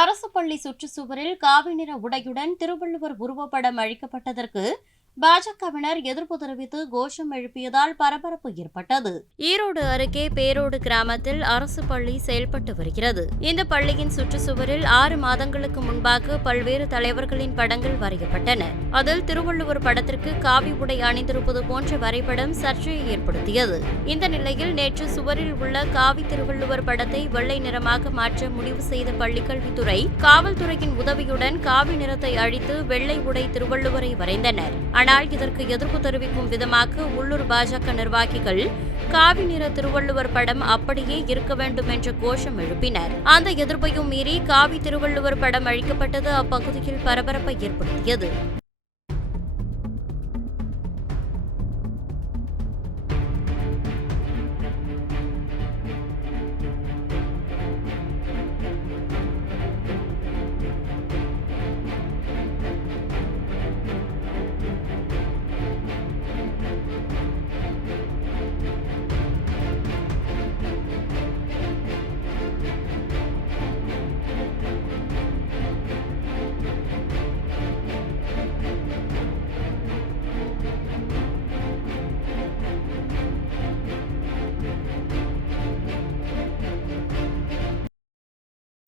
அரசு பள்ளி சுற்றுச்சுவரில் காவி நிற உடையுடன் திருவள்ளுவர் உருவப்படம் அழிக்கப்பட்டதற்கு பாஜகவினர் எதிர்ப்பு தெரிவித்து கோஷம் எழுப்பியதால் பரபரப்பு ஏற்பட்டது. ஈரோடு அருகே பேரோடு கிராமத்தில் அரசு பள்ளி செயல்பட்டு வருகிறது. இந்த பள்ளியின் சுற்றுச்சுவரில் 6 மாதங்களுக்கு முன்பாக பல்வேறு தலைவர்களின் படங்கள் வரையப்பட்டன. அதில் திருவள்ளுவர் படத்திற்கு காவி உடை அணிந்திருப்பது போன்ற வரைபடம் சர்ச்சையை ஏற்படுத்தியது. இந்த நிலையில் நேற்று சுவரில் உள்ள காவி திருவள்ளுவர் படத்தை வெள்ளை நிறமாக மாற்ற முடிவு செய்த பள்ளிக்கல்வித்துறை காவல்துறையின் உதவியுடன் காவி நிறத்தை அழித்து வெள்ளை உடை திருவள்ளுவரை வரைந்தனர். ஆனால் இதற்கு எதிர்ப்பு தெரிவிக்கும் விதமாக உள்ளூர் பாஜக நிர்வாகிகள் காவி நிற திருவள்ளுவர் படம் அப்படியே இருக்க வேண்டும் என்ற கோஷம் எழுப்பினர். அந்த எதிர்ப்பையும் மீறி காவி திருவள்ளுவர் படம் அழிக்கப்பட்டது அப்பகுதியில் பரபரப்பை ஏற்படுத்தியது.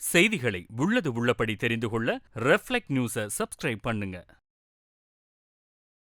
செய்திகளை உள்ளது உள்ளபடி தெரிந்து கொள்ள ரெஃப்ளெக்ட் நியூஸை சப்ஸ்கிரைப் பண்ணுங்க.